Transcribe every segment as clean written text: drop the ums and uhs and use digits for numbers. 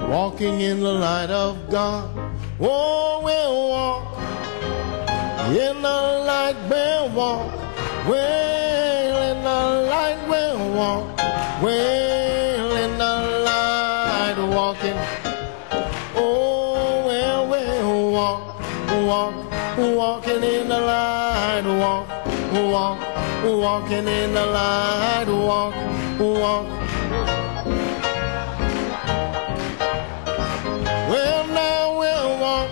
walking in the light of God. Oh, we'll walk in the light, we'll walk. Well, in the light, we'll walk. Well, in the light, walking. Oh, well, we'll walk, walk, walking in the light, walk, walk, walking in the light, walk, walk. Well, now we'll walk.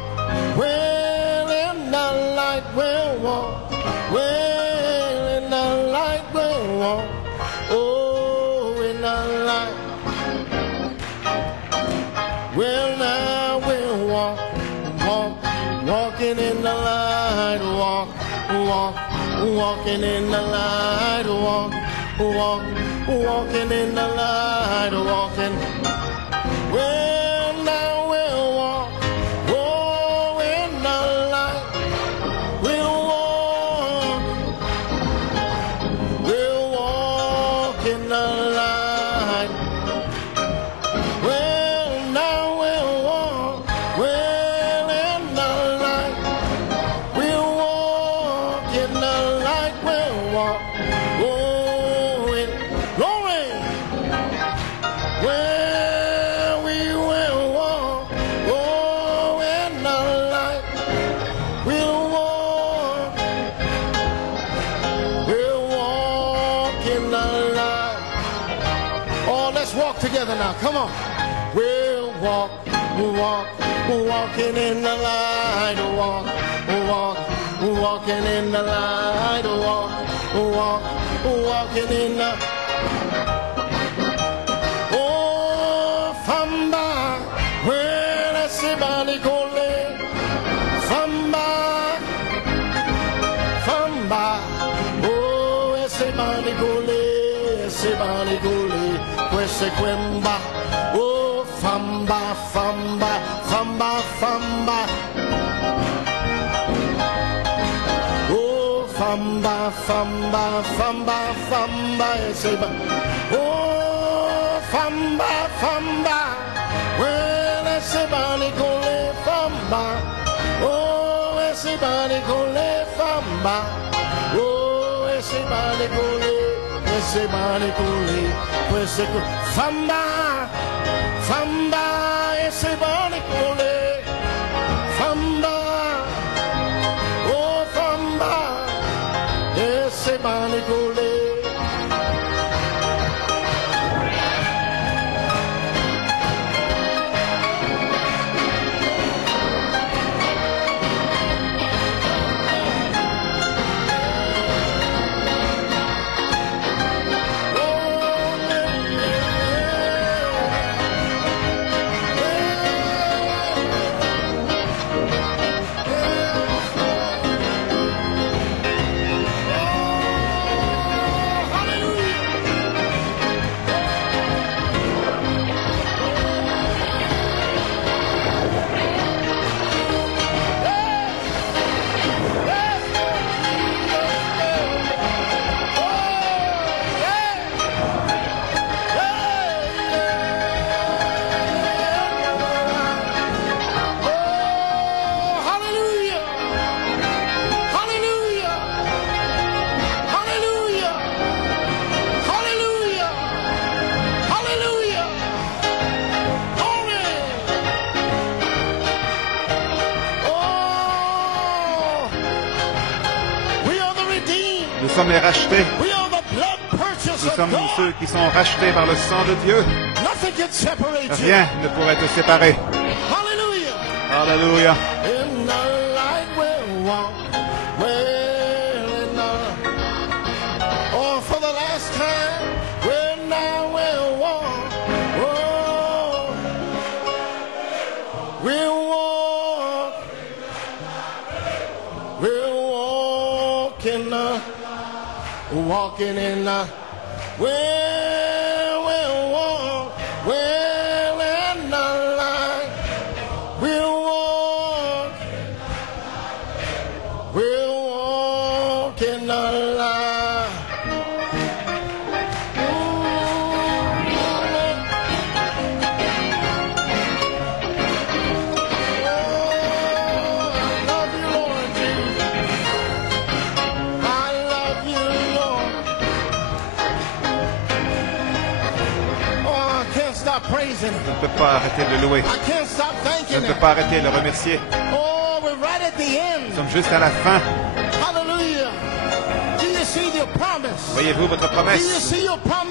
Well, in the light, we'll walk. Well, in the light, we'll walk. Oh, in the light. Well, now we'll walk, walk, walking in the light, walk, walk, walking in the light, walk, walk, walking in the light, walking. Well, now we'll walk, oh, in the light, we'll walk in the light. Well, now we'll walk, well, in the light, we'll walk in the light, we'll walk, oh, in glory. Well, we will walk, oh, in the light, we'll walk in the light. Oh, let's walk together now, come on. We'll walk, walking in the light, walk, walk, walking in the light, walk, walk, walking in the. Oh, famba, well, everybody go lay, famba, famba. Oh, everybody go lay, queste quemba. Oh, famba, famba, famba, famba. Oh, famba, famba, famba, famba, oh, famba, famba. Well, everybody go lay, famba. Oh, everybody go lay, famba. Oh, everybody go lay, everybody go lay, famba. Famba, everybody cole, famba, oh famba, everybody cole. Nous sommes les rachetés. Nous sommes ceux qui sont rachetés par le sang de Dieu. Rien ne pourrait te séparer. Alléluia. Walking in the well, we'll walk, well in the light, we'll walk in the light. Je ne peux pas arrêter de le louer. Je ne peux pas arrêter de le remercier. Nous sommes juste à la fin. Voyez-vous votre promesse?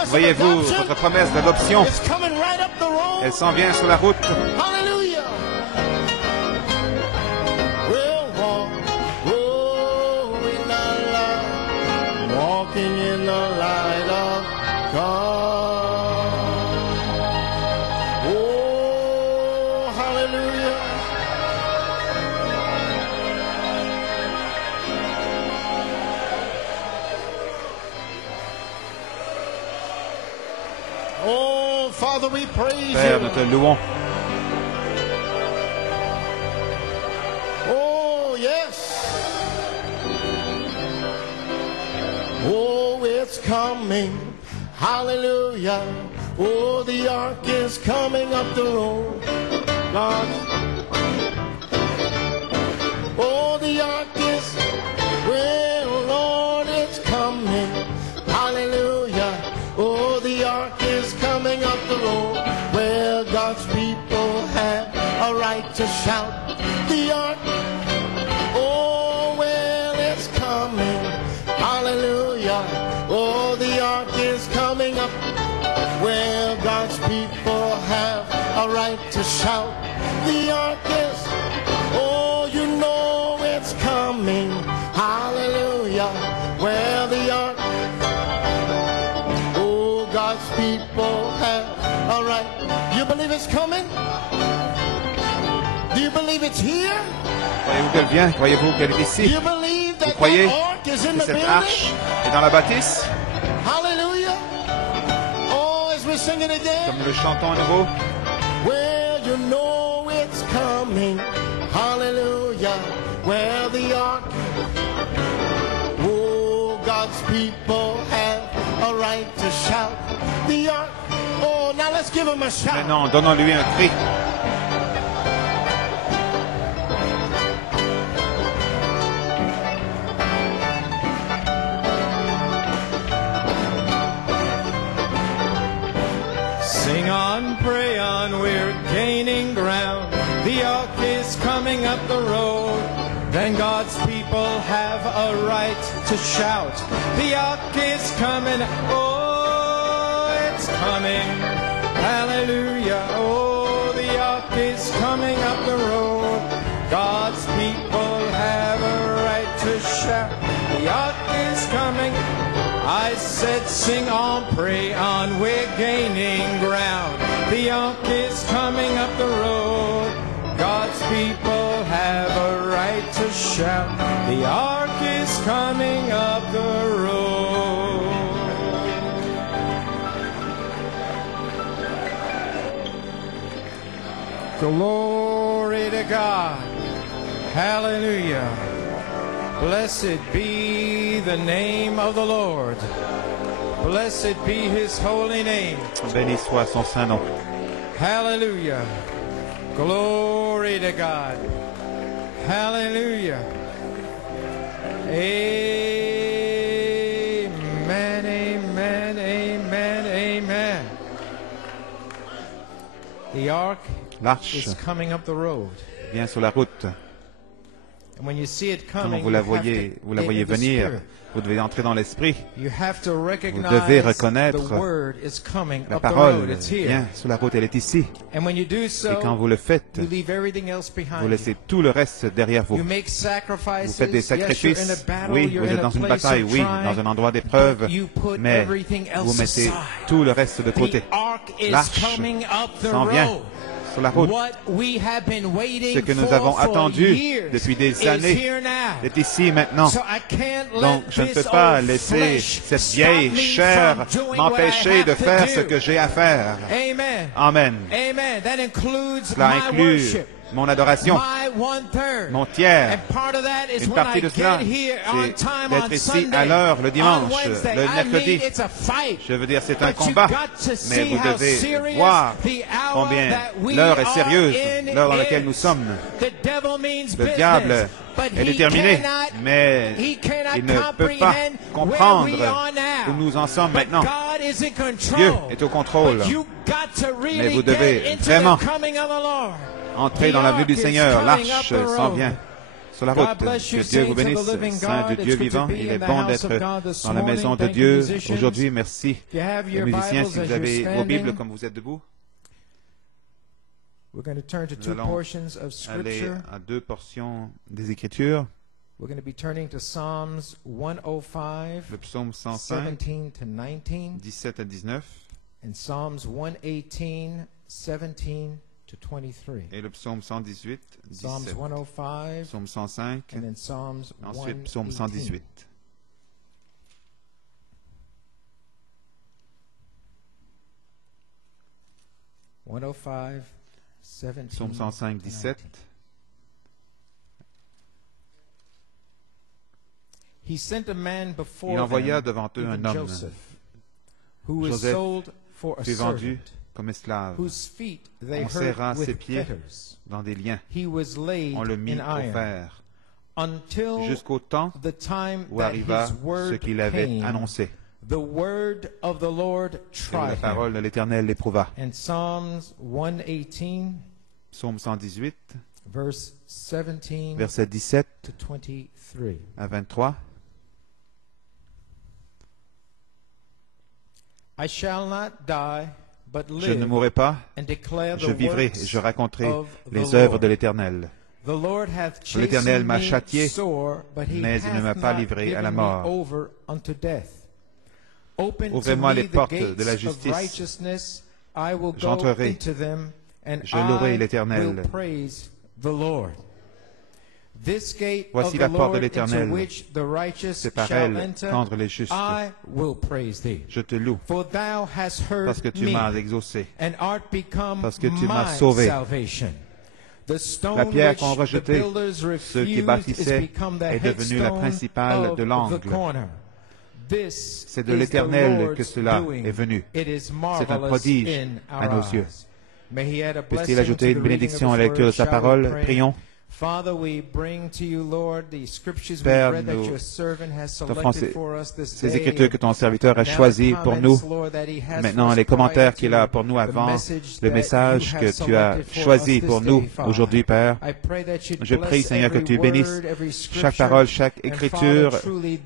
Voyez-vous votre promesse d'adoption? Elle s'en vient sur la route. Walking in the light of God. Oh, hallelujah. Oh, Father, we praise Père, you. nous te louons. Oh, yes. Oh, it's coming. Hallelujah. Oh, the ark is coming up the road. God. Oh, the ark is, well, Lord, it's coming. Hallelujah. Oh, the ark is coming up the road where God's people have a right to shout. The ark, oh, well, it's coming. Hallelujah. Oh, the ark is coming up where God's people have a right to shout. The ark is, oh, you know it's coming. Hallelujah. Where the ark, oh, God's people have a right. You believe it's coming? Do you believe it's here? Croyez-vous qu'elle vient? Croyez-vous qu'elle est ici? Do you believe that Vous croyez ark is in que the cette building? arche est dans la bâtisse? Hallelujah. Oh, as we sing it again. Comme nous le chantons à nouveau. Well, you know it's coming. Hallelujah. Where the ark, oh, God's people have a right to shout. The ark, oh, now let's give him a shout. Maintenant, donnons-lui un cri. Sing on, pray on, we're gaining ground. The ark is coming up the road. Then God's people have a right to shout. The ark is coming, oh, it's coming. Hallelujah, oh, the ark is coming up the road. God's people have a right to shout. The ark is coming. I said, sing on, pray on, we're gaining ground. The ark is coming up the road. God's people have a right to shout. The ark is coming up the road. Glory to God. Hallelujah. Blessed be the name of the Lord. Blessed be his holy name. Béni soit son saint nom. Hallelujah. Glory to God. Hallelujah. Amen, amen, amen, amen. The ark L'arche is coming up the road. vient sur la route. And when you see it Quand coming, vous la voyez venir, vous devez entrer dans l'esprit. you have to Vous recognize devez reconnaître the word is coming la up the parole road. It's here. vient sur la route, elle est ici. And when you do Et so, quand vous le faites, you leave everything else vous behind laissez tout le reste derrière you. vous. You make Vous sacrifices. faites des Yes, you're in a sacrifices. battle, Oui, you're vous in êtes a dans une place bataille. of Oui, trying, dans un endroit d'épreuve. but you put Mais everything else vous mettez aside. tout le reste de côté. The ark is L'arche coming up the s'en vient road. sur la route. What we have been waiting Ce que nous for avons attendu years depuis des is années here now. est ici maintenant. So I can't let Donc je ne peux this pas old laisser flesh cette stop vieille me chair from doing what I m'empêcher have de to faire do. ce que j'ai à faire. Amen. Amen. Amen. That includes Cela my inclut worship. mon adoration, My 1/3. mon tiers. And part of that is Une when partie I de cela, get here on c'est time d'être on ici Sunday, à l'heure le on dimanche, Wednesday. le I mercredi. mean, it's a fight. Je veux dire, c'est un But you combat, got to mais see vous how devez serious voir the hour combien that we l'heure est are sérieuse, in l'heure dans laquelle is. nous sommes. The devil means Le business. diable Elle est terminée, mais il ne peut pas comprendre où nous en sommes maintenant. Dieu est au contrôle, mais vous devez vraiment entrer dans la venue du Seigneur. L'Arche s'en vient sur la route. Que Dieu vous bénisse, Saint du Dieu vivant. Il est bon d'être dans la maison de Dieu aujourd'hui. Merci. Les musiciens, si vous avez vos Bibles comme vous êtes debout, nous allons aller à deux portions des Écritures. Le psaume 105, 17 à 19. Et le psaume 118, 17. Psaume 105, ensuite psaume 118. Psaume 105, 17. Il envoya devant eux un homme. Joseph fut vendu comme esclave. On serra ses pieds dans des liens. On le mit au fer jusqu'au temps où arriva ce qu'il avait annoncé. Et la parole de l'Éternel l'éprouva. Psaume 118, versets 17 à 23. Je ne mourrai pas, je vivrai et je raconterai les œuvres de l'Éternel. L'Éternel m'a châtié, mais il ne m'a pas livré à la mort. Ouvrez-moi les portes de la justice, j'entrerai, je louerai l'Éternel. Voici la porte de l'Éternel, c'est par elle qu'entrent les justes. Je te loue, parce que tu m'as exaucé, parce que tu m'as sauvé. La pierre qu'ont rejetée ceux qui bâtissaient est devenue la principale de l'angle. C'est de l'Éternel que cela est venu. C'est un prodige à nos yeux. Puisse-t-il ajouter une bénédiction à la lecture de sa parole? Prions. Père, nous t'offrons ces écritures que ton serviteur a choisies pour nous. Maintenant, les commentaires qu'il a pour nous avant le message que tu as choisi pour nous aujourd'hui, Père. Je prie, Seigneur, que tu bénisses chaque parole, chaque écriture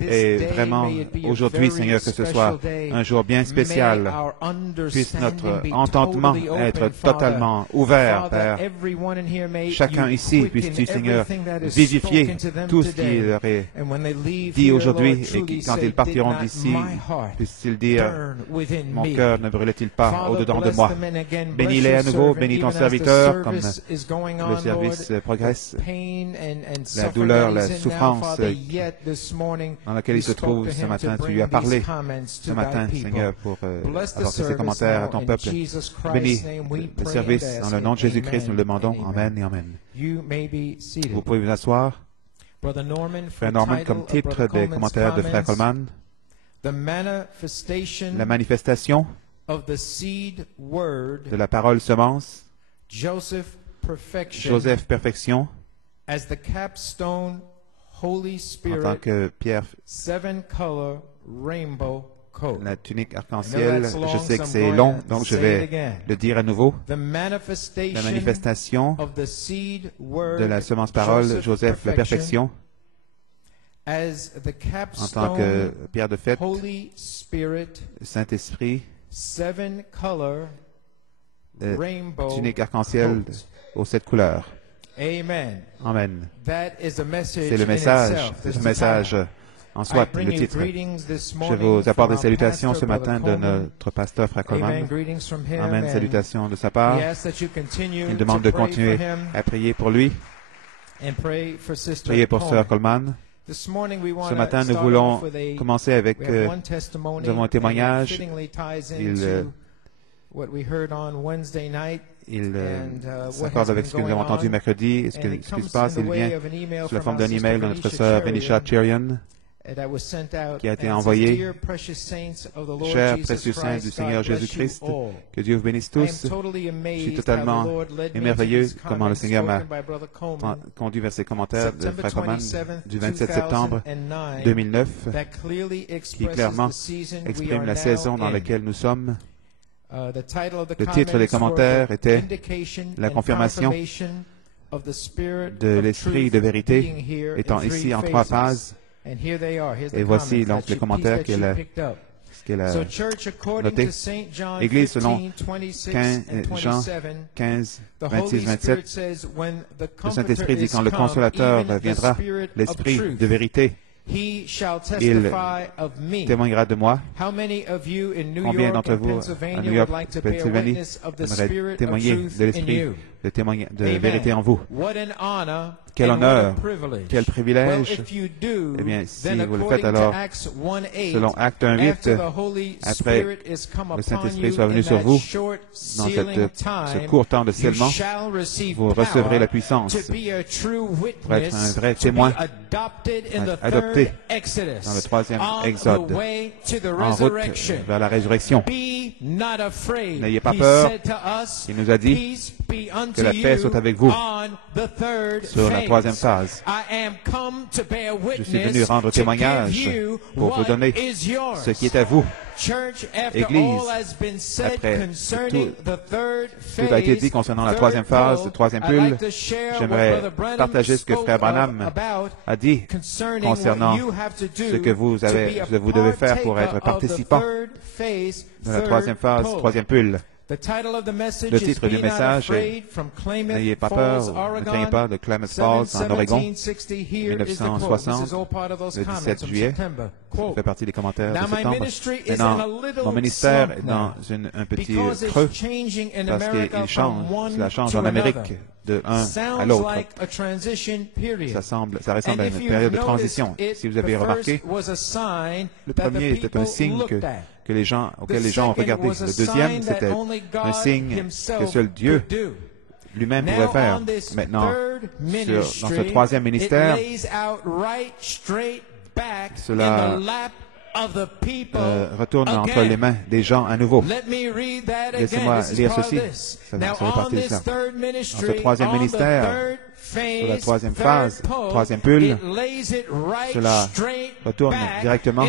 et vraiment aujourd'hui, Seigneur, que ce soit un jour bien spécial. Puisse notre entendement être totalement ouvert, Père. Chacun ici puisse Seigneur, vivifier tout ce qui leur est dit aujourd'hui et quand ils partiront d'ici, puissent-ils dire, mon cœur ne brûlait-il pas au-dedans de moi. Bénis-les à nouveau, bénis ton serviteur comme le service progresse, la douleur, la souffrance dans laquelle il se trouve ce matin. Tu lui as parlé ce matin, Seigneur, pour apporter ses commentaires à ton peuple. Bénis le service dans le nom de Jésus-Christ, nous le demandons. Amen et Amen. Vous pouvez vous asseoir. Frère Norman, comme titre des commentaires de Frère Coleman, la manifestation de la parole semence, Joseph Perfection, en tant que pierre, la tunique arc-en-ciel. Je sais que c'est long, donc je vais le dire à nouveau. La manifestation de la semence parole, Joseph, la perfection, en tant que pierre de fête, Saint-Esprit, tunique arc-en-ciel aux 7 couleurs. Amen. C'est le message, en soi, le titre. Je vous apporte des salutations ce matin de notre pasteur, Frère Coleman. Amen, salutations de sa part. Il demande de continuer à prier pour lui. Priez pour Sœur Coleman. Ce matin, nous voulons commencer avec nous avons un témoignage. Il s'accorde avec ce que nous avons entendu mercredi. Et ce qui se passe, il vient sous la forme d'un email de notre sœur Venisha Cherian. qui a été envoyé, chers précieux saints du Seigneur Jésus-Christ, que Dieu vous bénisse tous. Je suis totalement émerveilleux comment le Seigneur m'a conduit vers ces commentaires de Frère Coman du 27 septembre 2009, qui clairement exprime la saison dans laquelle nous sommes. Le titre des commentaires était « La confirmation de l'esprit de vérité étant ici en 3 phases ». Et voici donc les commentaires qu'elle a notés. Église selon Jean 15, 26, 27. Le Saint-Esprit dit quand le Consolateur viendra, l'Esprit de vérité, il témoignera de moi. Combien d'entre vous à New York, Pennsylvanie, aimeraient témoigner de l'Esprit de vérité en vous? Quel honneur, quel privilège. Eh bien, si vous le faites, alors, selon Acte 1:8, après le Saint-Esprit soit venu sur vous, dans ce court temps de scellement, vous recevrez la puissance pour être un vrai témoin adopté dans le 3e Exode, en route vers la résurrection. N'ayez pas peur. Il nous a dit que la paix soit avec vous sur la 3e phase. Je suis venu rendre témoignage pour vous donner ce qui est à vous. Église, après tout a été dit concernant la 3e phase, le 3e pull, j'aimerais partager ce que Frère Branham a dit concernant ce que vous devez faire pour être participant de la 3e phase, 3e pull. Le titre du message est « N'ayez pas peur, ne craignez pas de Klamath Falls en Oregon, 1960, le 17 juillet. » Ça fait partie des commentaires de septembre. Maintenant, mon ministère est dans un petit creux parce qu'il change, cela change en Amérique de l'un à l'autre. Ça ressemble à une période de transition. Si vous avez remarqué, le premier était un signe auquel les gens ont regardé. Le deuxième, c'était un signe que seul Dieu lui-même pouvait faire. Maintenant, dans ce 3e ministère, cela retourne entre les mains des gens à nouveau. Laissez-moi lire ceci. Ça fait partie de ça. Dans ce 3e ministère, sur la 3e phase, 3e pull, cela retourne directement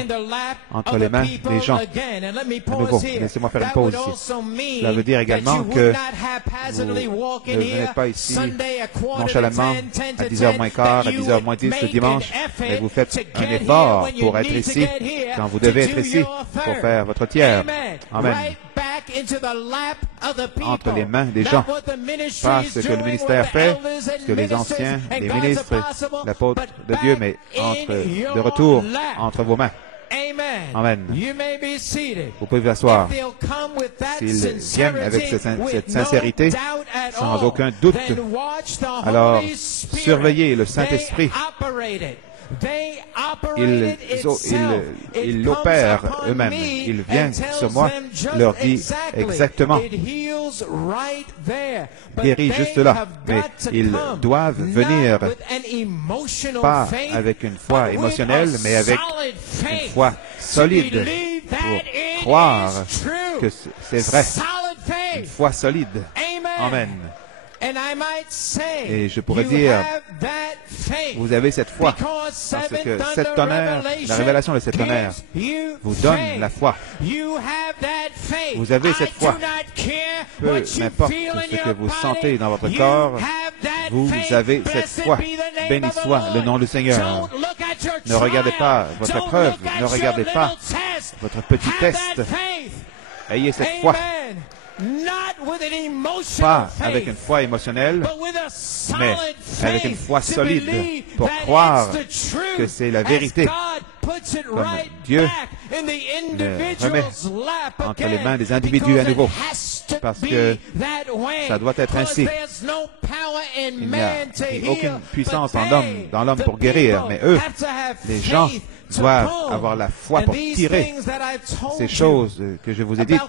entre les mains des gens. À nouveau, laissez-moi faire une pause ici. Cela veut dire également que vous ne venez pas ici nonchalamment à 10h moins quart, à 10h moins 10 le dimanche, mais vous faites un effort pour être ici quand vous devez être ici pour faire votre tiers. Amen. Entre les mains des gens. Pas ce que le ministère fait, ce que les anciens, les ministres, l'apôtre de Dieu, mais de retour entre vos mains. Amen. Vous pouvez vous asseoir. S'ils viennent avec cette sincérité, sans aucun doute, alors surveillez le Saint-Esprit. Ils l'opèrent eux-mêmes. Il vient sur moi, leur dit exactement, guéris juste là. Mais ils doivent venir, pas avec une foi émotionnelle, mais avec une foi solide pour croire que c'est vrai. Une foi solide. Amen. Et je pourrais dire, vous avez cette foi, parce que cette tonnerre, la révélation de cette tonnerre, vous donne la foi. Vous avez cette foi. Peu m'importe ce que vous sentez dans votre corps, vous avez cette foi. Béni soit le nom du Seigneur. Ne regardez pas votre preuve, ne regardez pas votre petit test. Ayez cette foi. Pas avec une foi émotionnelle, mais avec une foi solide pour croire que c'est la vérité, comme Dieu le remet entre les mains des individus à nouveau. parce que ça doit être ainsi. Il n'y a aucune puissance dans l'homme pour guérir, mais eux, les gens, doivent avoir la foi pour tirer ces choses que je vous ai dites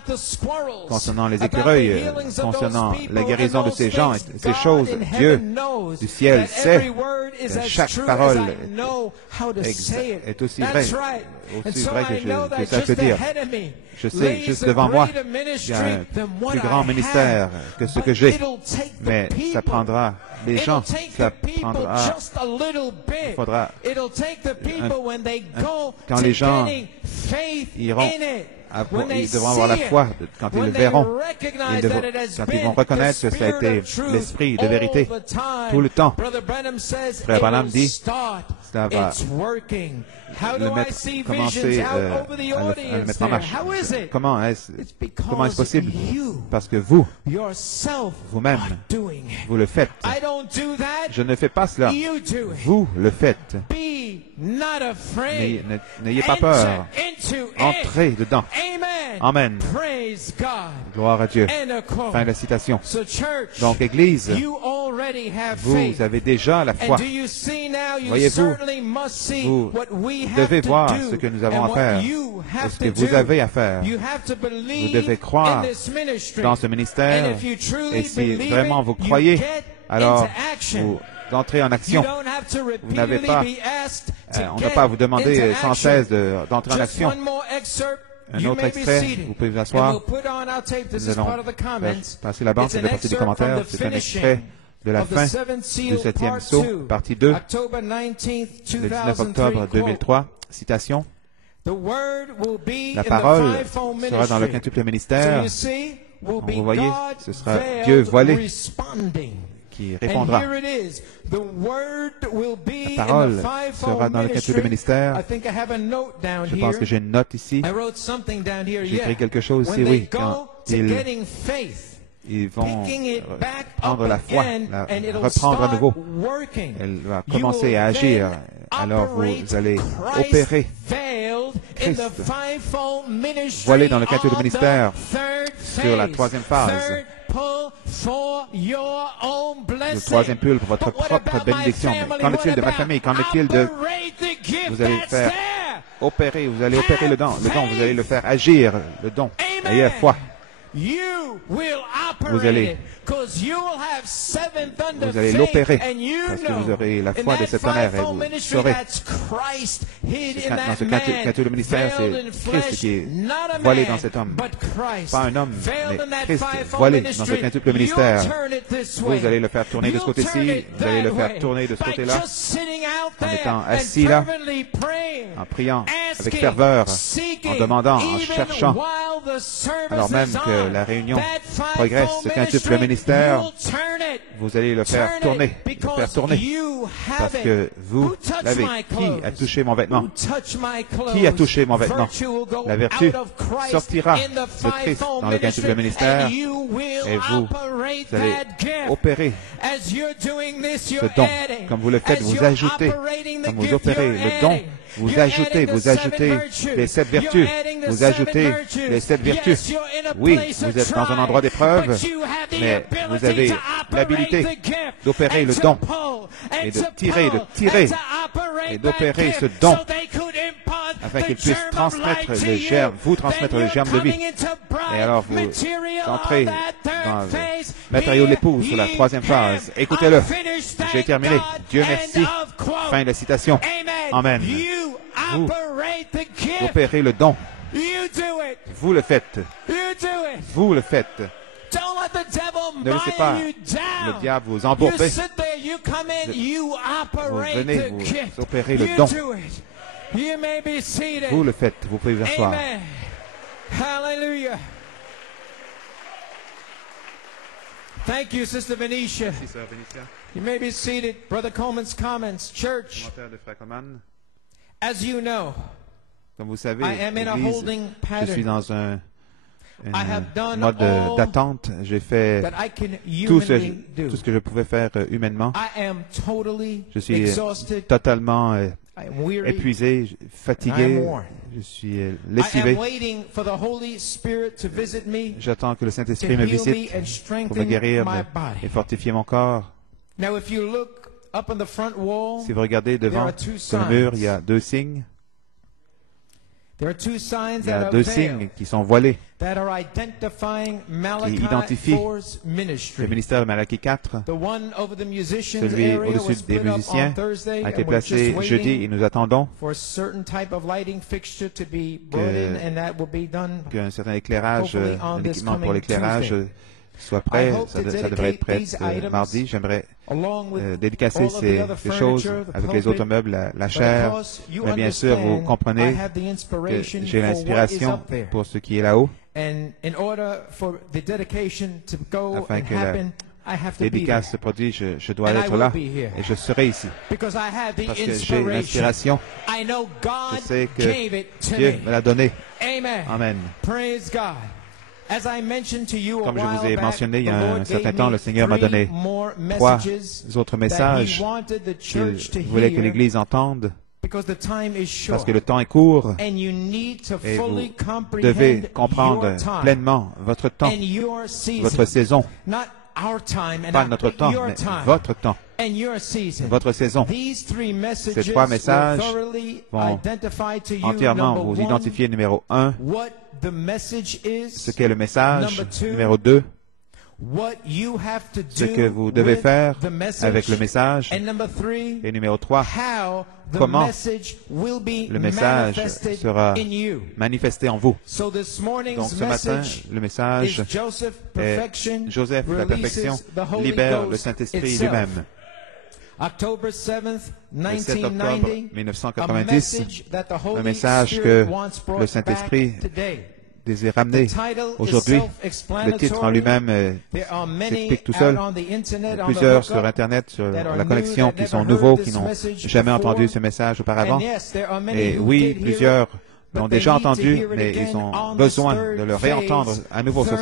concernant les écureuils, concernant la guérison de ces gens, ces choses. Dieu du ciel sait que chaque parole est aussi vraie que ça peut dire. Je sais, juste devant moi, il y a un plus grand ministère que ce que j'ai, mais ça prendra des gens, ça prendra, il faudra, quand les gens iront, ils devront avoir la foi quand ils le verront. Quand ils vont reconnaître que ça a été l'esprit de vérité tout le temps. Frère Branham dit, ça va commencer à le mettre en marche. Comment est-ce possible? Parce que vous-même, vous le faites. Je ne fais pas cela. Vous le faites. N'ayez pas peur. Entrez dedans. Amen. Gloire à Dieu. Fin de la citation. Donc, Église, vous avez déjà la foi. Voyez-vous, vous devez voir ce que nous avons à faire, ce que vous avez à faire. Vous devez croire dans ce ministère, et si vraiment vous croyez, alors vous entrez en action. Vous n'avez pas, on ne va pas vous demander sans cesse d'entrer en action. Un autre extrait, vous pouvez vous asseoir. Nous allons passer la bande, c'est la partie des commentaires. C'est un extrait de la fin du 7e sceau, partie 2, le 19 octobre 2003. Citation. La parole sera dans le quintuple ministère. Vous voyez, ce sera Dieu voilé qui répondra. La parole sera dans le quintuple ministère. Je pense que j'ai une note ici. J'ai écrit quelque chose ici, oui. Quand ils vont prendre la foi, reprendre à nouveau. Elle va commencer à agir. Alors vous allez opérer Christ, voilé dans le quintuple ministère sur la troisième phase. Le troisième pull pour votre propre bénédiction. Mais qu'en est-il de ma famille? Qu'en est-il de... Vous allez faire opérer, vous allez opérer le don, vous allez le faire agir, le don. Ayez la foi. Vous allez l'opérer parce que vous aurez la foi de cet tonnerre et vous saurez. Dans ce quintuple ministère, c'est Christ qui est voilé dans cet homme. Pas un homme, mais Christ voilé dans ce quintuple ministère. Vous allez le faire tourner de ce côté-ci, vous allez le faire tourner de ce côté-là, en étant assis là, en priant avec ferveur, en demandant, en cherchant, alors même que la réunion progresse, ce quintuple ministère, vous allez le faire tourner, parce que vous l'avez. Qui a touché mon vêtement? Qui a touché mon vêtement? La vertu sortira de Christ dans le quintuple ministère, et vous allez opérer ce don. Comme vous le faites, vous ajoutez, comme vous opérez le don, vous ajoutez les 7 vertus. Vous ajoutez les 7 vertus. Oui, vous êtes dans un endroit d'épreuve, mais vous avez l'habilité d'opérer le don et de tirer et d'opérer ce don afin qu'il puisse transmettre le germe, vous transmettre le germe de vie. Et alors vous entrez dans le matériau de l'épouse sur la troisième phase. Écoutez-le. J'ai terminé. Dieu merci. Fin de la citation. Amen. Vous opérez le don. Vous le faites. Vous le faites. Ne laissez pas le diable vous embourber. Vous venez, vous opérez le don. Vous le faites. Vous pouvez vous asseoir. Hallelujah. Thank you, Sister Venetia. Merci, Sœur Vénitia. You may be seated. Brother Coleman's comments. Church, as you know, comme vous savez, I am in a holding pattern. Je suis dans un mode d'attente. J'ai fait tout ce que je pouvais faire humainement. Je suis totalement épuisé, fatigué, je suis lessivé. J'attends que le Saint-Esprit me visite pour me guérir et fortifier mon corps. Si vous regardez devant sur le mur, il y a deux signes. Il y a deux signes qui sont voilés, qui identifient le ministère de Malachi 4. Celui au-dessus des musiciens a été placé jeudi et nous attendons qu'un certain éclairage, un équipement pour l'éclairage soit prêt. Ça devrait être prêt mardi. J'aimerais dédicacer ces choses avec les autres meubles, la chair. Mais bien sûr, vous comprenez que j'ai l'inspiration pour ce qui est là-haut. Afin que la dédicace se produise, je dois être là et je serai ici. Parce que j'ai l'inspiration. Je sais que Dieu me l'a donné. Amen. Comme je vous ai mentionné il y a un certain temps, le Seigneur m'a donné 3 autres messages qu'il voulait que l'Église entende. Parce que le temps est court et vous devez comprendre pleinement votre temps, votre saison. Pas notre temps, mais votre temps, votre saison. Ces 3 messages vont entièrement vous identifier numéro 1, ce qu'est le message, numéro 2, ce que vous devez faire avec le message, et numéro 3, comment le message sera manifesté en vous. Donc ce matin, le message est Joseph, la perfection, libère le Saint-Esprit lui-même. Le 7 octobre 1990, un message que le Saint-Esprit désire ramener aujourd'hui. Le titre en lui-même s'explique tout seul. Plusieurs sur Internet, sur la connexion, qui sont nouveaux, qui n'ont jamais entendu ce message auparavant. Et oui, plusieurs l'ont déjà entendu, mais ils ont besoin de le réentendre à nouveau sur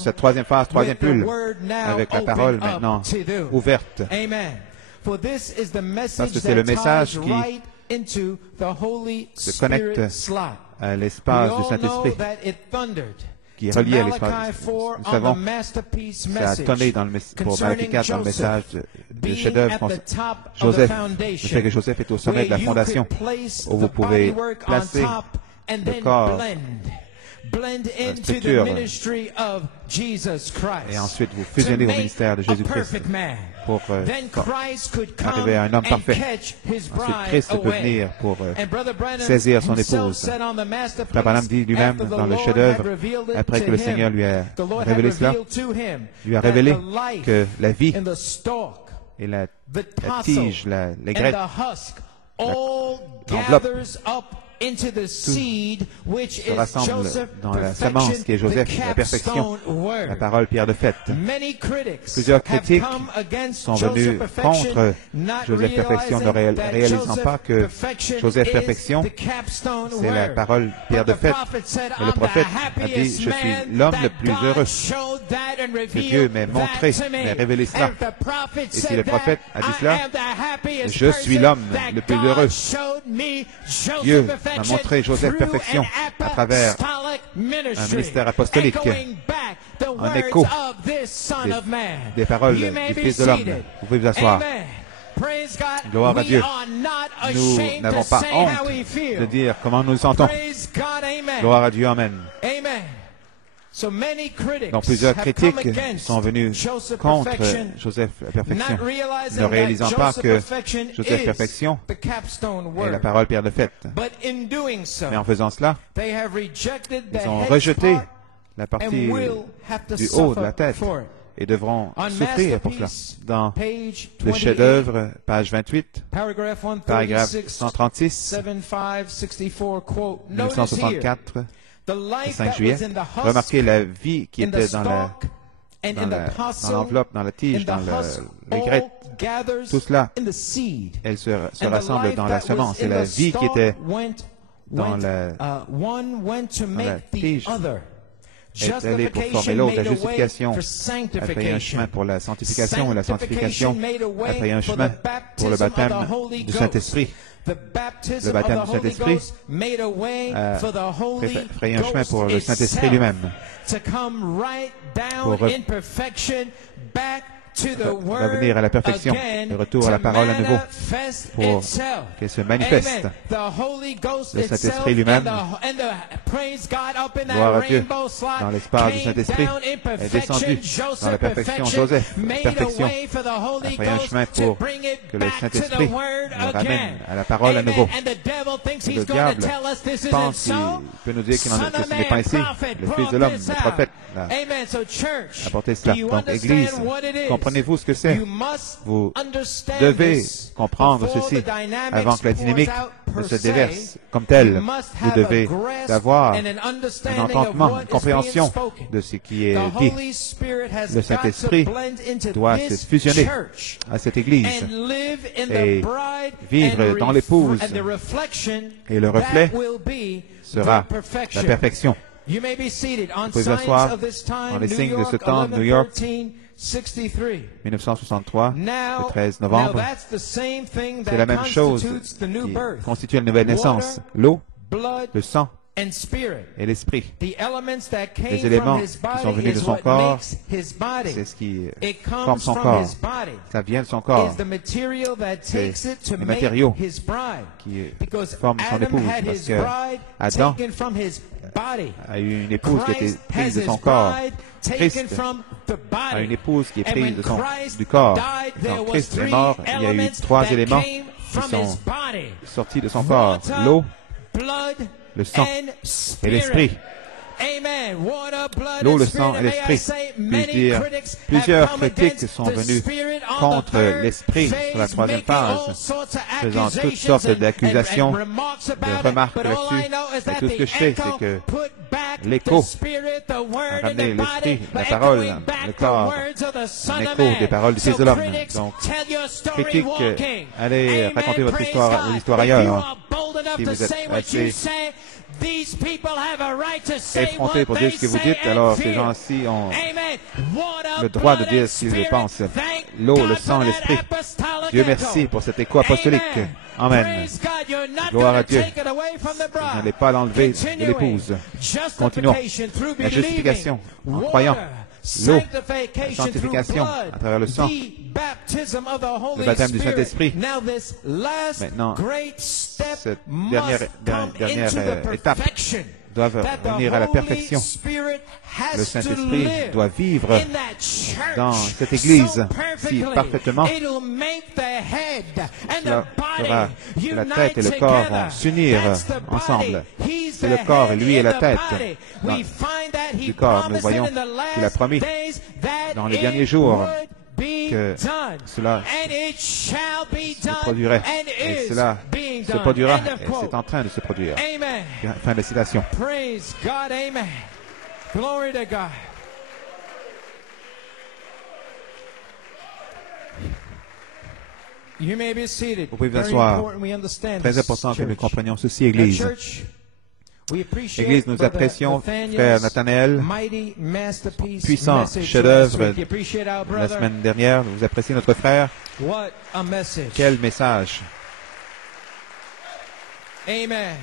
cette troisième phase, troisième pull, avec la parole maintenant ouverte. Parce que c'est le message qui se connecte à l'espace du Saint-Esprit, qui est relié à l'espace. Nous savons, ça a tonné pour Malachi 4 dans le message du chef-d'œuvre. Joseph, le fait que Joseph est au sommet de la fondation, où vous pouvez placer le corps, la structure, et ensuite vous fusionnez au ministère de Jésus-Christ pour arriver à un homme parfait. Ensuite, Christ peut venir pour saisir son épouse. Frère Branham dit lui-même dans le chef-d'œuvre, après que le Seigneur lui a révélé cela, lui a révélé que la vie et la tige, les graines, l'enveloppe, tout se rassemble dans la semence qui est Joseph, la perfection, la parole pierre de fête. Plusieurs critiques sont venus contre Joseph perfection, ne réalisant pas que Joseph perfection, c'est la parole pierre de fête. Et le prophète a dit, je suis l'homme le plus heureux que Dieu m'ait montré, m'ait révélé cela. Et si le prophète a dit cela, je suis l'homme le plus heureux. Dieu m'a montré Joseph perfection à travers un ministère apostolique, un écho des paroles du Fils de l'homme. Vous pouvez vous asseoir. Gloire à Dieu. Nous n'avons pas honte de dire comment nous nous sentons. Gloire à Dieu. Amen. Donc plusieurs critiques sont venus contre Joseph la perfection, ne réalisant pas que Joseph perfection est la parole pierre de fête. Mais en faisant cela, ils ont rejeté la partie du haut de la tête et devront souffrir pour cela. Dans le chef-d'œuvre, page 28, paragraphe 136, 1964, le 5 juillet, remarquez la vie qui était dans l'enveloppe, dans la tige, dans les graines. Tout cela, elle se rassemble dans la semence. Et la vie qui était dans la tige est allé pour former l'autre. La justification a fait un chemin pour la sanctification, et la sanctification a fait un chemin pour le baptême du Saint-Esprit. Le baptême du Saint-Esprit a fait un chemin pour le Saint-Esprit lui-même, pour revenir à la perfection, le retour à la parole à nouveau, pour qu'elle se manifeste. Le Saint-Esprit lui-même, gloire à Dieu, dans l'espace du Saint-Esprit, est descendu dans la perfection Joseph, perfection, a fait un chemin pour que le Saint-Esprit nous ramène à la parole à nouveau. Et le diable pense qu'il peut nous dire que ce n'est pas ainsi. Le Fils de l'homme, le prophète, a apporté cela. Donc, Église, comprenez-vous ce que c'est? Vous devez comprendre ceci avant que la dynamique ne se déverse comme telle. Vous devez avoir un entendement, une compréhension de ce qui est dit. Le Saint-Esprit doit se fusionner à cette Église et vivre dans l'épouse. Et le reflet sera la perfection. Vous pouvez vous asseoir dans les signes de ce temps de New York, 1963, le 13 novembre. C'est la même chose qui constitue la nouvelle naissance. L'eau, le sang et l'esprit. Les éléments qui sont venus de son corps, c'est ce qui forme son corps. Ça vient de son corps. C'est les matériaux qui forment son épouse. Parce que Adam a eu une épouse qui a été prise de son corps. Christ a une épouse qui est prise du corps. Quand Christ est mort, il y a eu 3 éléments qui sont sortis de son corps. L'eau, le sang et l'esprit. L'eau, le sang et l'esprit. Puis-je dire, plusieurs critiques sont venus contre l'esprit sur la 3e phase, faisant toutes sortes d'accusations, de remarques là-dessus. Mais tout ce que je sais, c'est que l'écho a ramené l'esprit, la parole, le corps, un écho des paroles du Fils de l'homme. Donc, critique, allez raconter votre histoire, vos histoires ailleurs. Si vous êtes assez effrontés pour dire ce que vous dites, alors ces gens-ci ont le droit de dire ce qu'ils pensent. L'eau, le sang, l'esprit. Dieu merci pour cet écho apostolique. Amen. Gloire à Dieu. Vous n'allez pas l'enlever de l'épouse. Continuons. La justification en croyant. L'eau, la sanctification à travers le sang, le baptême du Saint-Esprit. Maintenant, cette dernière étape doit venir à la perfection. Le Saint-Esprit doit vivre dans cette Église si parfaitement. Cela fera que la tête et le corps vont s'unir ensemble. C'est le corps et lui est la tête du corps. Nous voyons qu'il a promis dans les derniers jours que cela se produirait. Et cela se produira. Et c'est en train de se produire. Fin de la citation. Praise God, amen. Glory to God. You may be seated. Vous pouvez vous asseoir. Très important que nous comprenions ceci, Église. Église, nous apprécions Frère Nathanaël, puissant chef-d'œuvre la semaine dernière. Vous appréciez notre frère. Quel message. Amen.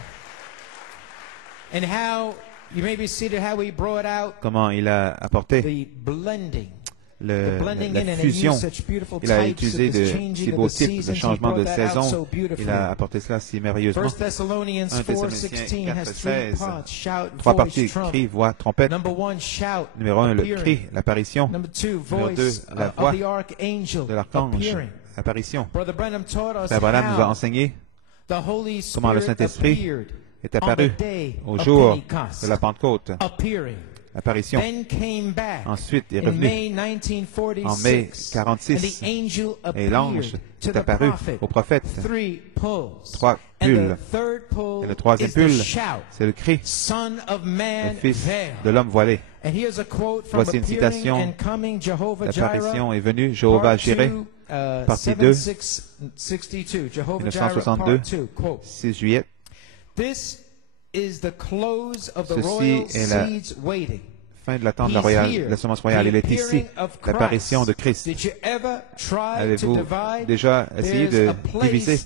And how you may be seated, how he brought out comment il a apporté the blending. La fusion. Il a utilisé de si beaux types de changements de saison. Il a apporté cela si merveilleusement. 1 Thessaloniciens 4:16. 3 parties, cri, voix, trompette. Numéro 1, le cri, l'apparition. Numéro 2, la voix de l'archange, l'apparition. Frère Branham nous a enseigné comment le Saint-Esprit est apparu au jour de la Pentecôte. Apparition. Ensuite, il est revenu en mai 46 et l'ange est apparu au prophète. 3 pulls. Et le 3e pull, c'est le cri, le Fils de l'homme voilé. Voici une citation. L'apparition est venue, Jéhovah Jireh, partie 2, 1962, 6 juillet. Ceci est la fin de l'attente de la semence royale. Il est ici, l'apparition de Christ. Avez-vous déjà essayé de diviser?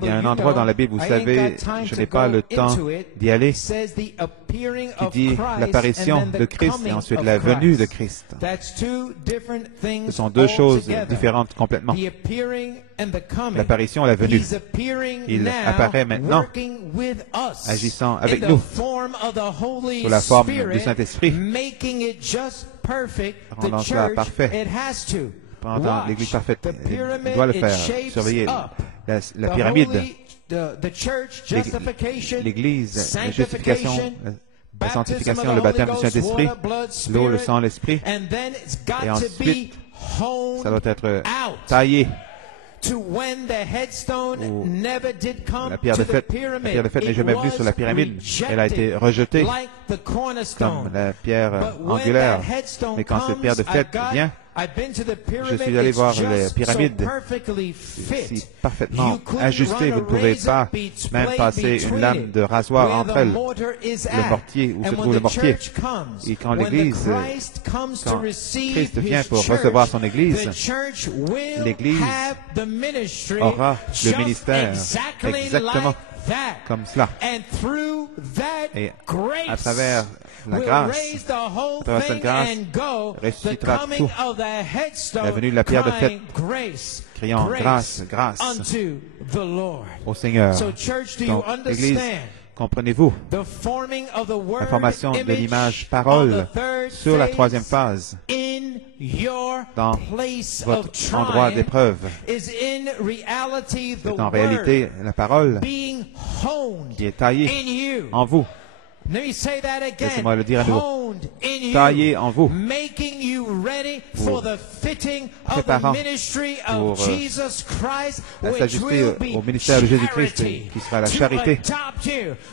Il y a un endroit dans la Bible, vous savez, je n'ai pas le temps d'y aller, qui dit l'apparition de Christ et ensuite la venue de Christ. Ce sont deux choses différentes complètement. L'apparition et la venue. Il apparaît maintenant, agissant avec nous, sous la forme du Saint-Esprit, rendant cela parfait, rendant l'Église parfaite. Il doit le faire. Surveiller la pyramide, l'Église, la justification, la sanctification, le baptême du Saint-Esprit, l'eau, le sang, l'Esprit, et ensuite, ça doit être taillé. La pierre de fête n'est jamais venue sur la pyramide. Elle a été rejetée comme la pierre angulaire. Mais quand cette pierre de fête vient, je suis allé voir les pyramides si parfaitement ajustées, vous ne pouvez pas même passer une lame de rasoir entre elles, le mortier, où se trouve le mortier. Et quand l'Église, quand Christ vient pour recevoir son Église, l'Église aura le ministère exactement comme cela. Et à travers la grâce, à travers cette grâce, ressuscitera tout. La venue de la pierre de fête, criant grâce, grâce au Seigneur. Donc, Église, comprenez-vous la formation de l'image parole sur la troisième phase dans votre endroit d'épreuve. C'est en réalité la parole qui est taillée en vous. Laissez-moi le dire à nouveau. Taillé en vous, préparant pour s'ajuster au ministère de Jésus-Christ, qui sera la charité,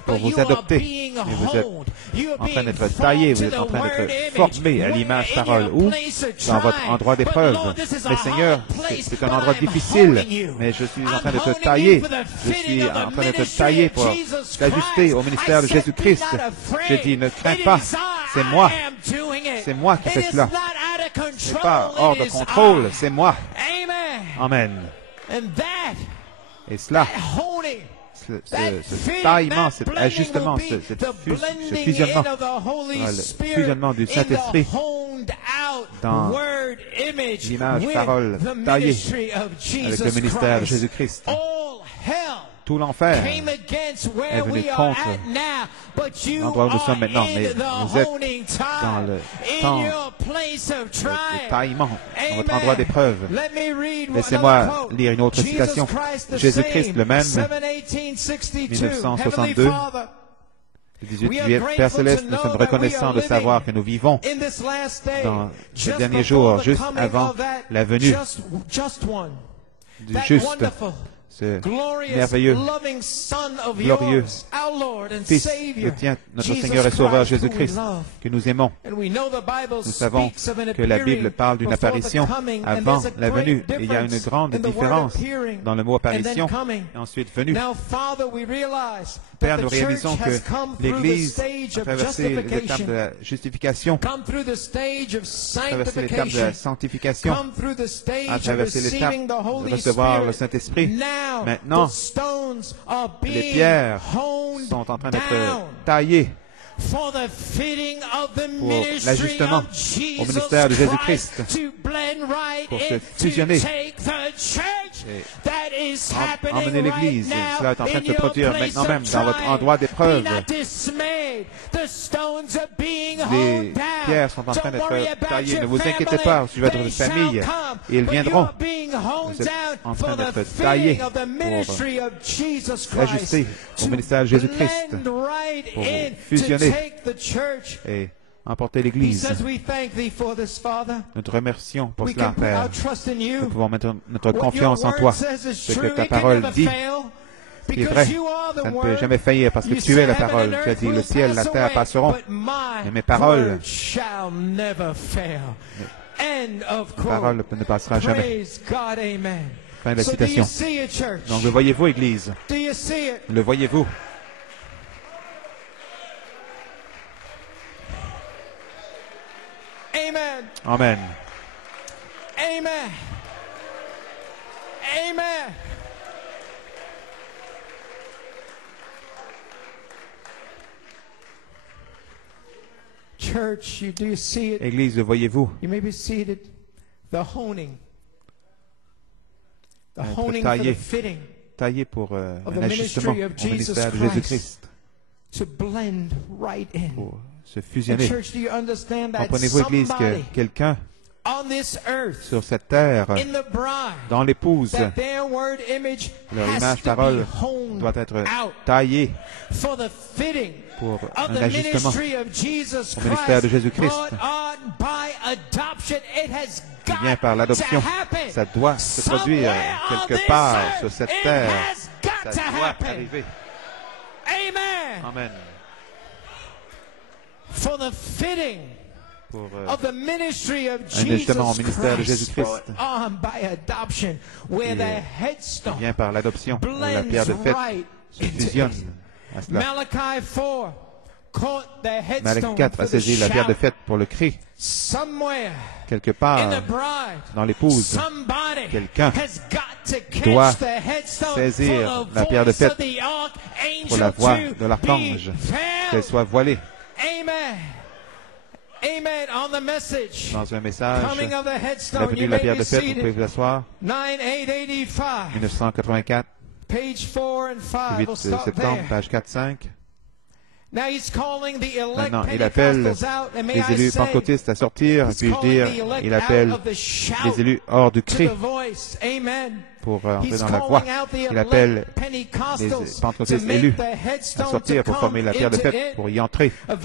pour vous adopter. Et vous êtes en train d'être taillé, vous êtes en train d'être formé à l'image parole, ou dans votre endroit d'épreuve. Mais Seigneur, c'est un endroit difficile, mais je suis en train d'être taillé. Je suis en train d'être taillé pour s'ajuster au ministère de Jésus-Christ. Je dis, ne crains pas, c'est moi qui fais cela. Ce n'est pas hors de contrôle, c'est moi. Amen. Et cela, ce taillement, cet ajustement, ce fusionnement, le fusionnement du Saint-Esprit dans l'image parole taillée avec le ministère de Jésus-Christ. Tout l'enfer est venu contre l'endroit où nous sommes maintenant, mais vous êtes dans le temps de taillement, dans votre endroit d'épreuve. Laissez-moi lire une autre citation. Jésus-Christ le même, 1962, le 18 juillet. Père Céleste, nous sommes reconnaissants de savoir que nous vivons dans ces derniers jours, juste avant la venue du juste, ce merveilleux, glorieux Fils, le tien, notre Seigneur et Sauveur Jésus-Christ, que nous aimons. Nous savons que la Bible parle d'une apparition avant la venue. Et il y a une grande différence dans le mot apparition et ensuite venue. Père, nous réalisons que l'Église a traversé l'étape de la justification, a traversé l'étape de la sanctification, a traversé l'étape de recevoir le Saint-Esprit. Maintenant, les pierres sont en train d'être taillées pour l'ajustement au ministère de Jésus-Christ, pour se fusionner et emmener l'Église. Cela est en train de se produire maintenant même dans votre endroit d'épreuve. Les pierres sont en train d'être taillées. Ne vous inquiétez pas au sujet de votre famille. Ils viendront. Vous êtes en train d'être taillés pour l'ajuster au ministère de Jésus-Christ, pour fusionner et emporter l'Église. Nous te remercions pour cela, Père. Nous pouvons mettre notre confiance en toi. Ce que ta parole dit est vrai. Ça ne peut jamais faillir parce que tu es la parole. Tu as dit, le ciel, la terre passeront, mais mes paroles ne passera jamais. Fin de la citation. Donc, le voyez-vous, Église? Le voyez-vous? Amen. Amen. Amen. Church, do you see it? Église, le voyez-vous? You may be seated. The honing. The honing for the fitting. Taillé pour un ajustement au ministère de Jésus-Christ. To blend right in. Pour se fusionner. Church, do you understand that comprenez-vous, Église, que quelqu'un sur cette terre, dans l'épouse, leur image parole doit être taillée pour un ajustement au ministère de Jésus-Christ qui vient par l'adoption. Ça doit se produire quelque part sur cette terre. Ça doit arriver. Amen. Pour un ajustement au ministère de Jésus-Christ qui vient par l'adoption, où la pierre de fête se fusionne à cela. Malachie 4 a saisi la pierre de fête pour le cri. Quelque part dans l'épouse, quelqu'un doit saisir la pierre de fête pour la voix de l'archange, qu'elle soit voilée. Amen. On the message. Dans un message, la venue de la pierre de fête, vous pouvez vous asseoir. 1984, page 4 and 5. 8 septembre, page 4-5. Maintenant, il appelle les élus pentecôtistes à sortir, puis-je dire, il appelle les élus hors du cri pour entrer dans la voie. Il appelle les pentecôtistes élus à sortir pour former la pierre de fête, pour y entrer. Le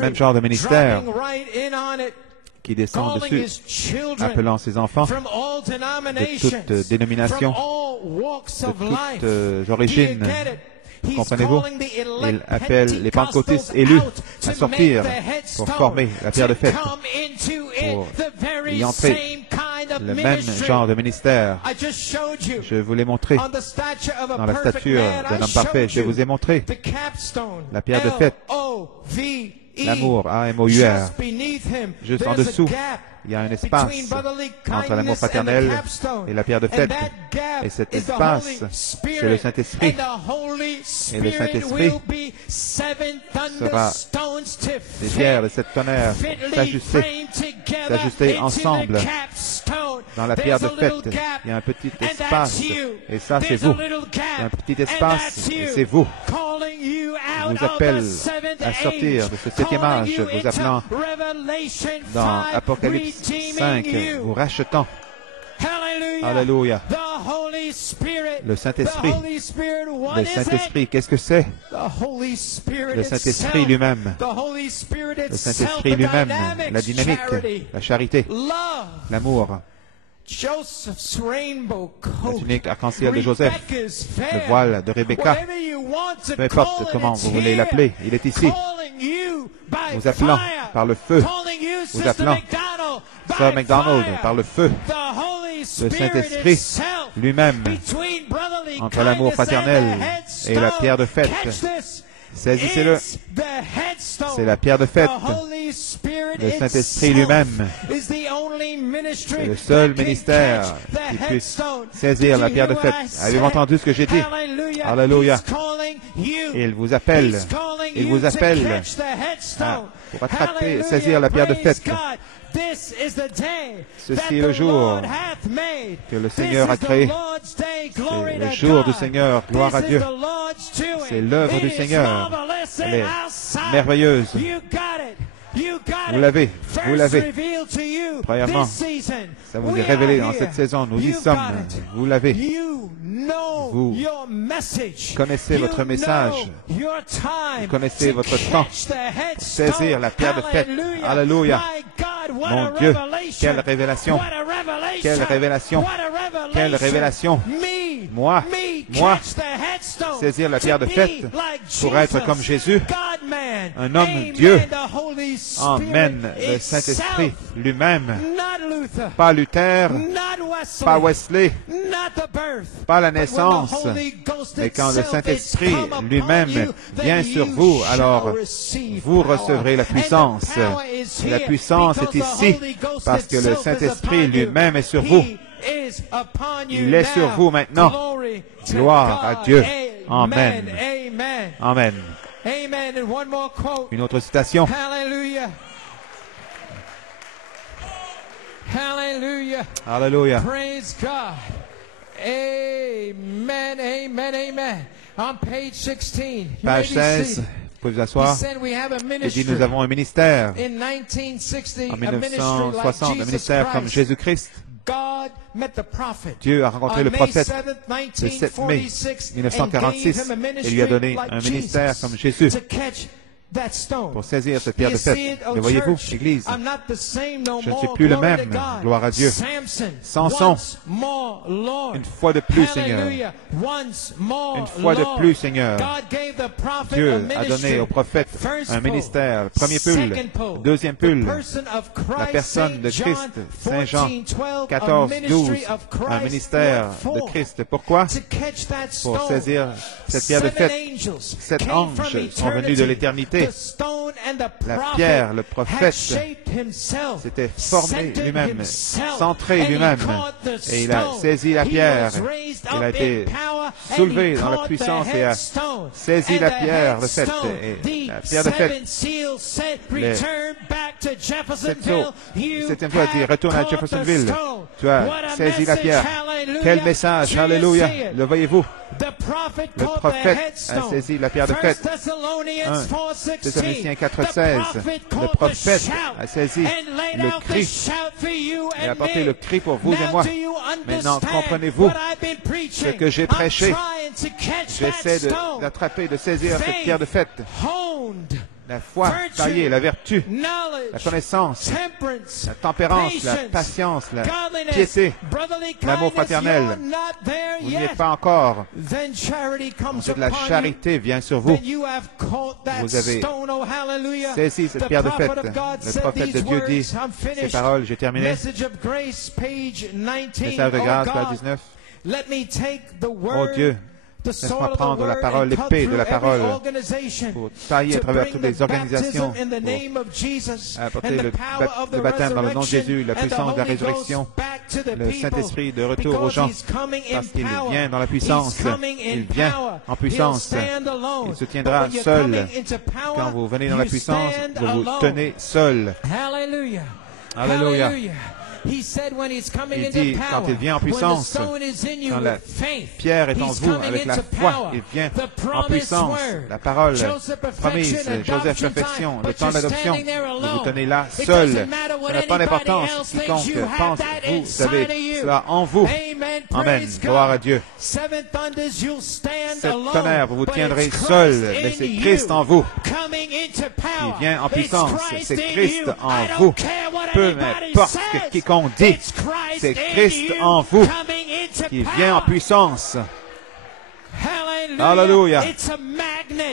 même genre de ministère qui descend dessus, appelant ses enfants de toutes dénominations, de toutes origines. Comprenez-vous? Il appelle les pentecôtistes élus à sortir pour former la pierre de fête, pour y entrer. Le même genre de ministère. Je vous l'ai montré dans la stature d'un homme parfait. Je vous ai montré la pierre de fête, l'amour, A-M-O-U-R. Juste en dessous, il y a un espace entre l'amour fraternel et la pierre de fête. Et cet espace, c'est le Saint-Esprit. Et le Saint-Esprit sera des pierres de cette tonnerre s'ajuster ensemble. Dans la pierre de fête, il y a un petit espace. Et ça, c'est vous. Il y a un petit espace et c'est vous. Je vous appelle à sortir de ce septième âge, vous appelant dans Apocalypse 5, vous rachetant. Alléluia. Le Saint-Esprit. Le Saint-Esprit, qu'est-ce que c'est? Le Saint-Esprit lui-même. Le Saint-Esprit lui-même, la dynamique, la charité, l'amour. La tunique arc-en-ciel de Joseph, le voile de Rebecca, peu importe comment vous voulez l'appeler, il est ici, vous appelant par le feu, vous appelant Sir MacDonald par le feu, le Saint-Esprit lui-même, entre l'amour fraternel et la pierre de fête. Saisissez-le. C'est la pierre de fête. Le Saint-Esprit lui-même est le seul ministère qui puisse saisir la pierre de fête. Avez-vous entendu ce que j'ai dit? Alléluia. Il vous appelle. Il vous appelle pour attraper, saisir la pierre de fête. Ceci est le jour que le Seigneur a créé. C'est le jour du Seigneur. Gloire à Dieu. C'est l'œuvre du Seigneur. Elle est merveilleuse. Vous l'avez. Vous l'avez. Premièrement, ça vous est révélé dans cette saison. Nous y sommes. Vous l'avez. Vous connaissez votre message. Vous connaissez votre temps. Saisir la pierre de fête. Alléluia. Mon Dieu, quelle révélation! Quelle révélation! Quelle révélation! Moi, saisir la pierre de fête pour être comme Jésus, un homme Dieu. Amen. Le Saint-Esprit lui-même, pas Luther, pas Wesley, pas la naissance, mais quand le Saint-Esprit lui-même vient sur vous, alors vous recevrez la puissance. Et la puissance est ici parce que le Saint-Esprit lui-même est sur vous. Il est sur vous maintenant. Gloire à Dieu. Amen. Amen. Une autre citation. Hallelujah. Hallelujah. Alléluia. Praise God. Amen. Amen. Amen. On page 16. Page 16. Vous pouvez vous asseoir. Il dit, nous avons un ministère. En 1960, un ministère comme Jésus-Christ. Dieu a rencontré le prophète le 7 mai 1946 et lui a donné un ministère comme Jésus pour saisir cette pierre de fête. Mais voyez-vous, Église, je ne suis plus le même. Gloire à Dieu. Samson, une fois de plus, Seigneur. Une fois de plus, Seigneur. Dieu a donné au prophète un ministère. Premier pull, deuxième pull, la personne de Christ, Saint Jean 14, 12, un ministère de Christ. Pourquoi? Pour saisir cette pierre de fête. 7 anges sont venus de l'éternité. La pierre, le prophète, s'était formé lui-même, centré lui-même, et il a saisi la pierre. Il a été soulevé dans la puissance et a saisi la pierre de fête. Et la pierre de fête, septième fois dit, retourne à Jeffersonville. Tu as saisi la pierre. Quel message, alléluia. Le voyez-vous? Le prophète a saisi la pierre de fête. 1 Thessaloniciens 4,16. Le prophète a saisi le cri et a apporté le cri pour vous et moi. Maintenant, comprenez-vous ce que j'ai prêché? J'essaie d'attraper, de saisir cette pierre de fête. La foi, taillée, la vertu, la connaissance, la tempérance, la patience, la piété, l'amour fraternel. Vous n'y êtes pas encore. Ensuite, la charité vient sur vous. Vous avez saisi cette pierre de fête. Le prophète de Dieu dit ces paroles, j'ai terminé. Message de grâce, page 19. Oh Dieu, laisse-moi prendre la parole, l'épée de la parole, pour tailler à travers toutes les organisations, pour apporter le baptême dans le nom de Jésus, la puissance de la résurrection, le Saint-Esprit de retour aux gens, parce qu'il vient dans la puissance, il vient en puissance, il se tiendra seul. Quand vous venez dans la puissance, vous vous tenez seul. Alléluia. Il dit, quand il vient en puissance, quand la pierre est en vous avec la foi, il vient en puissance. La parole promise, Joseph perfection, le temps de l'adoption, vous vous tenez là seul. Ça n'a pas d'importance. Quiconque pense, vous savez, cela en vous. Amen. Gloire à Dieu. Sept tonnerres, vous vous tiendrez seul, mais c'est Christ en vous qui vient en puissance. C'est Christ en vous. Peu importe ce que quiconque dit, c'est Christ en vous qui vient en puissance. Alléluia.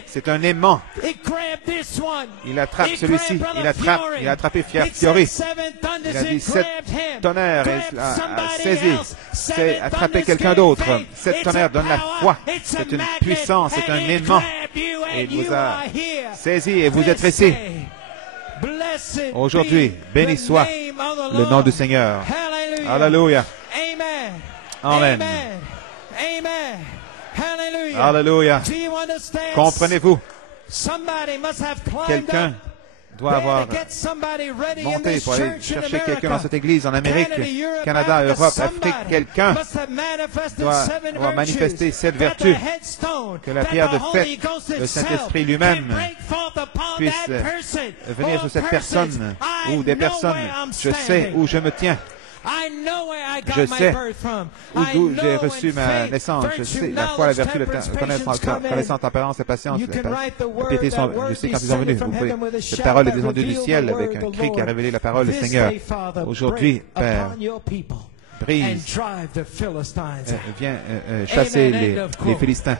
C'est un aimant. Il attrape celui-ci. Il a attrapé Fiori. Il a dit 7 tonnerres et il a saisi. C'est attraper quelqu'un d'autre. 7 tonnerres donne la foi. C'est une puissance, c'est un aimant. Et il vous a saisi et vous êtes ici. Aujourd'hui, béni soit le nom du Seigneur. Alléluia. Amen. Alléluia. Comprenez-vous? Quelqu'un doit avoir monté pour aller chercher quelqu'un dans cette église en Amérique, Canada, Europe, Afrique. Quelqu'un doit manifester cette vertu, que la pierre de fête, le Saint-Esprit lui-même, puisse venir sur cette personne ou des personnes. Je sais où je me tiens. Je sais d'où j'ai reçu ma naissance. Je sais la foi, la vertu, la connaissance, tempérance, la patience, la piété. Je sais quand ils sont venus. Vous pouvez, cette parole est descendue du ciel avec un cri qui a révélé la parole du Seigneur. Aujourd'hui, Père, brise, viens chasser les Philistins.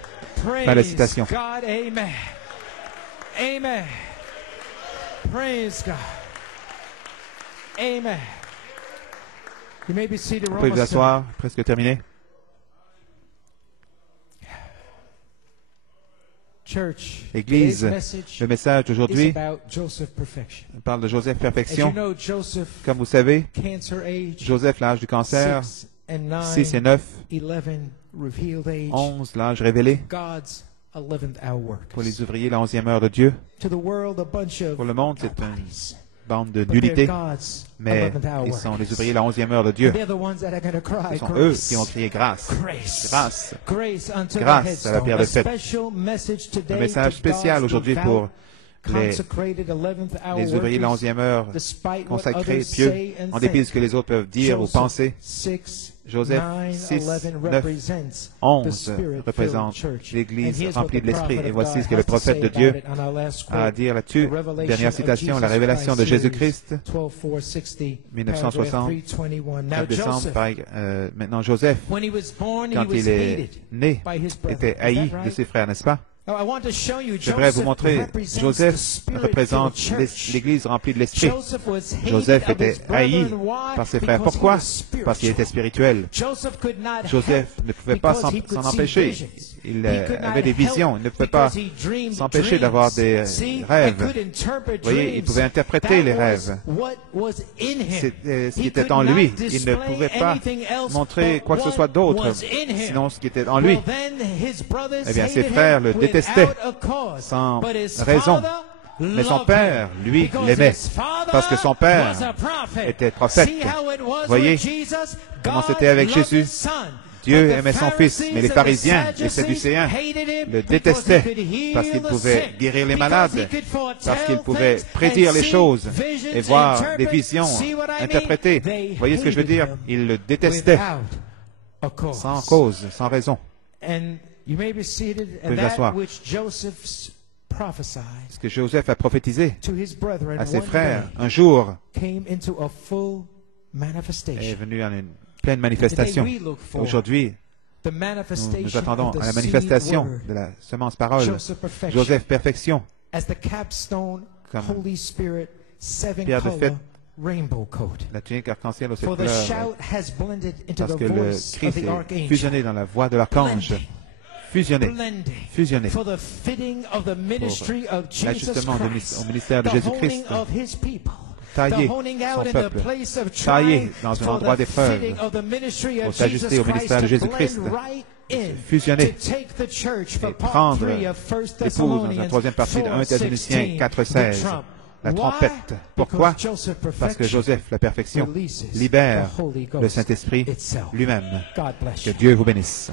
Par la citation. Amen. Amen. Praise God. Amen. You may be seated. Vous pouvez vous asseoir, presque terminé. Église, le message d'aujourd'hui parle de Joseph Perfection. Comme vous savez, Joseph, l'âge du cancer, 6 et 9, 11, l'âge révélé. Pour les ouvriers, la 11e heure de Dieu. Pour le monde, c'est une bande de nullité, mais ils sont les ouvriers, la 11e heure de Dieu. Ce sont eux qui ont crié grâce, grâce, grâce à la pierre de fête. Un message spécial aujourd'hui pour les ouvriers de la 11e heure consacrés, pieux, en dépit de ce que les autres peuvent dire ou penser. Joseph 6, 9, 11 représente l'Église remplie de l'Esprit. Et voici ce que le prophète de Dieu a à dire là-dessus. Dernière citation, la révélation de Jésus-Christ, 1960, 4 décembre, maintenant Joseph, quand il est né, était haï de ses frères, n'est-ce pas? J'aimerais vous montrer, Joseph représente l'Église remplie de l'Esprit. Joseph était haï par ses frères. Pourquoi? Parce qu'il était spirituel. Joseph ne pouvait pas s'en empêcher. Il avait des visions. Il ne pouvait pas s'empêcher d'avoir des rêves. Vous voyez, il pouvait interpréter les rêves. C'était ce qui était en lui. Il ne pouvait pas montrer quoi que ce soit d'autre, sinon ce qui était en lui. Eh bien, ses frères le détestaient sans raison. Mais son père, lui, l'aimait parce que son père était prophète. Voyez comment c'était avec Jésus. Dieu aimait son fils, mais les pharisiens, les sadducéens le détestaient parce qu'il pouvait guérir les malades, parce qu'il pouvait prédire les choses et voir des visions, interpréter. Voyez ce que je veux dire? Ils le détestaient sans cause, sans raison. Vous pouvez vous asseoir. Ce que Joseph a prophétisé à ses frères, un jour, est venu en une pleine manifestation. Aujourd'hui, nous attendons à la manifestation de la semence parole. Joseph Perfection, comme pierre de fête, la tunique arc-en-ciel aux 7 couleurs, parce que le Christ est fusionné dans la voix de l'archange. Fusionné pour l'ajustement au ministère de Jésus-Christ, taillé son peuple, taillé dans un endroit d'épreuve pour s'ajuster au ministère de Jésus-Christ, fusionner et prendre l'épouse dans la troisième partie de 1 Thessaloniciens 4:16. La trompette. Pourquoi? Parce que Joseph, la perfection, libère le Saint-Esprit lui-même. Que Dieu vous bénisse.